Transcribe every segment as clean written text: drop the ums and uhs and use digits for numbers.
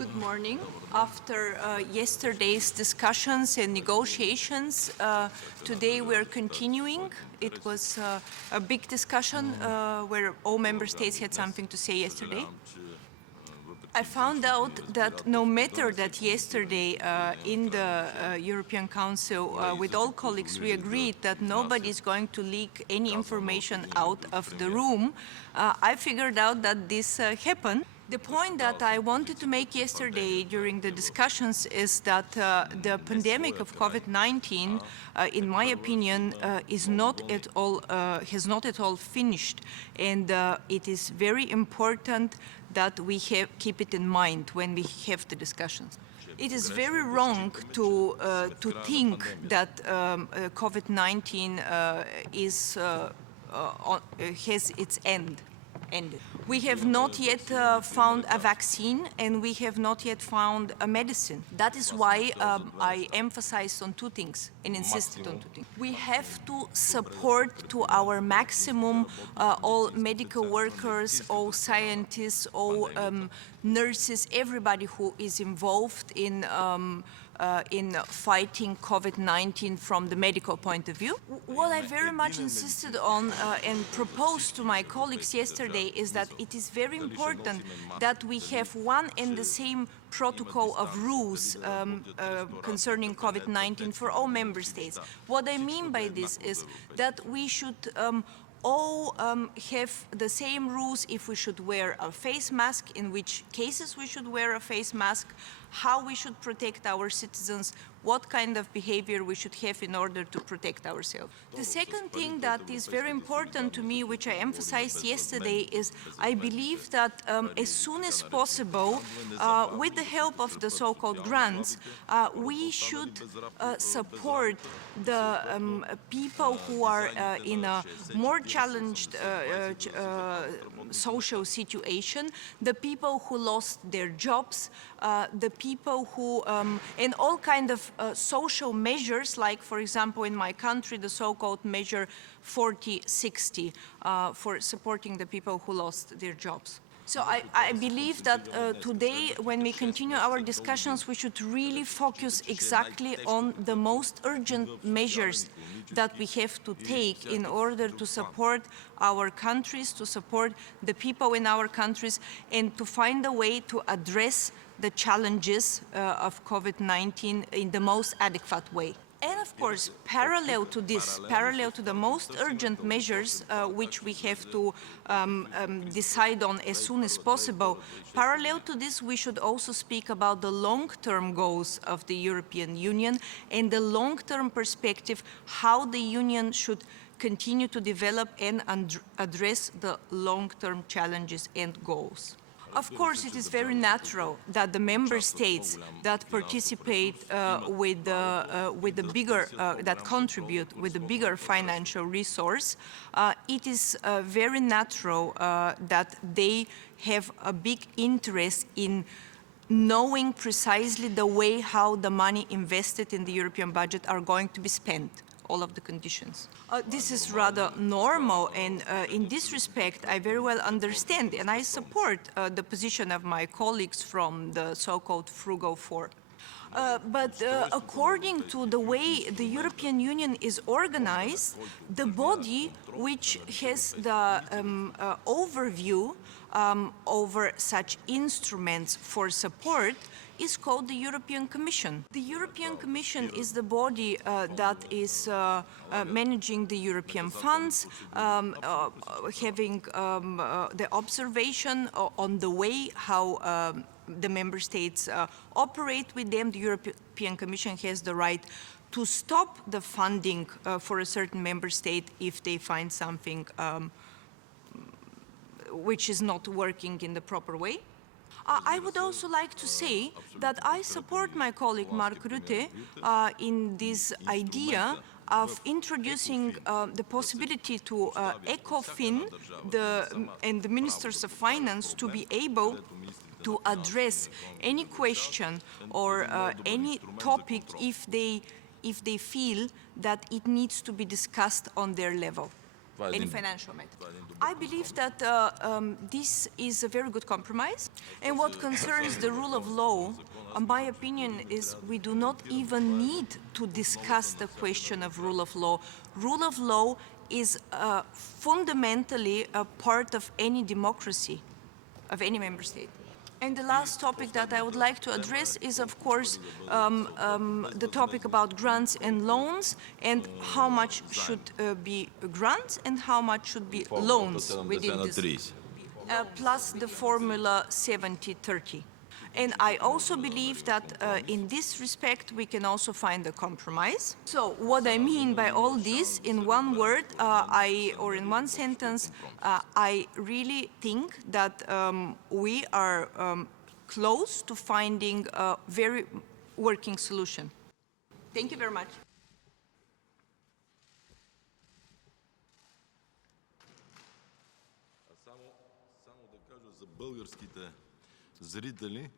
Good morning. After yesterday's discussions and negotiations, today we're continuing. It was a big discussion where all member states had something to say yesterday. I found out that no matter that yesterday in the European Council, with all colleagues, we agreed that nobody is going to leak any information out of the room, I figured out that this happened. The point that I wanted to make yesterday during the discussions is that the pandemic of COVID-19, in my opinion, has not at all finished, and it is very important that we keep it in mind when we have the discussions. It is very wrong to think that COVID-19 has its end. We have not yet found a vaccine, and we have not yet found a medicine. That is why I emphasized on two things and insisted on two things. We have to support to our maximum all medical workers, all scientists, all nurses, everybody who is involved in fighting COVID-19 from the medical point of view. What I very much insisted on and proposed to my colleagues yesterday is that it is very important that we have one and the same protocol of rules concerning COVID-19 for all member states. What I mean by this is that we should all have the same rules if we should wear a face mask, in which cases we should wear a face mask, how we should protect our citizens, what kind of behavior we should have in order to protect ourselves. The second thing that is very important to me, which I emphasized yesterday, is I believe that as soon as possible, with the help of the so-called grants, we should support the people who are in a more challenged social situation, the people who lost their jobs, the people who, and all kind of social measures, like, for example, in my country, the so-called measure 40-60 for supporting the people who lost their jobs. So I believe that today, when we continue our discussions, we should really focus exactly on the most urgent measures that we have to take in order to support our countries, to support the people in our countries, and to find a way to address the challenges of COVID-19 in the most adequate way. And of course, parallel to this, parallel to the most urgent measures which we have to decide on as soon as possible, parallel to this, we should also speak about the long-term goals of the European Union and the long-term perspective, how the Union should continue to develop and address the long-term challenges and goals. Of course, it is very natural that the member states that participate that contribute with a bigger financial resource, it is very natural that they have a big interest in knowing precisely the way how the money invested in the European budget are going to be spent. All of the conditions. This is rather normal, and in this respect I very well understand and I support the position of my colleagues from the so-called Frugal Four. But according to the way the European Union is organized, the body which has the overview over such instruments for support is called the European Commission. The European Commission is the body that is managing the European funds, having the observation on the way how the member states operate with them. The European Commission has the right to stop the funding for a certain member state if they find something which is not working in the proper way. I would also like to say that I support my colleague Mark Rutte in this idea of introducing the possibility to ECOFIN and the Ministers of Finance to be able to address any question or any topic if they feel that it needs to be discussed on their level. any financial matter. I believe that this is a very good compromise. And what concerns the rule of law, my opinion is we do not even need to discuss the question of rule of law. Rule of law is fundamentally a part of any democracy, of any member state. And the last topic that I would like to address is, of course, the topic about grants and loans, and how much should be grants and how much should be loans within this, plus the formula 70-30. And I also believe that in this respect, we can also find a compromise. So what I mean by all this, in one word, or in one sentence, I really think that we are close to finding a very working solution. Thank you very much. Само да кажа за българските зрители,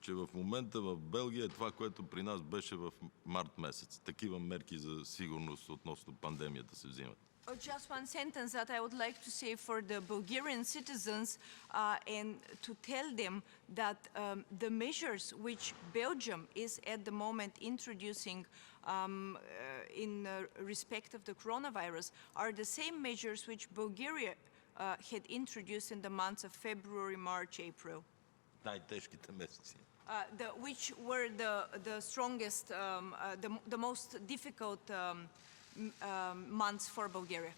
че в момента в Белгия е това, което при нас беше в март месец. Такива мерки за сигурност относно пандемията се взимат. Just one sentence that I would like to say for the Bulgarian citizens and to tell them that the measures which Belgium is at the moment introducing in respect of the coronavirus are the same measures which Bulgaria had introduced in the months of February, March, April. Най-тежките месеци. Which were the strongest, the most difficult months for Bulgaria.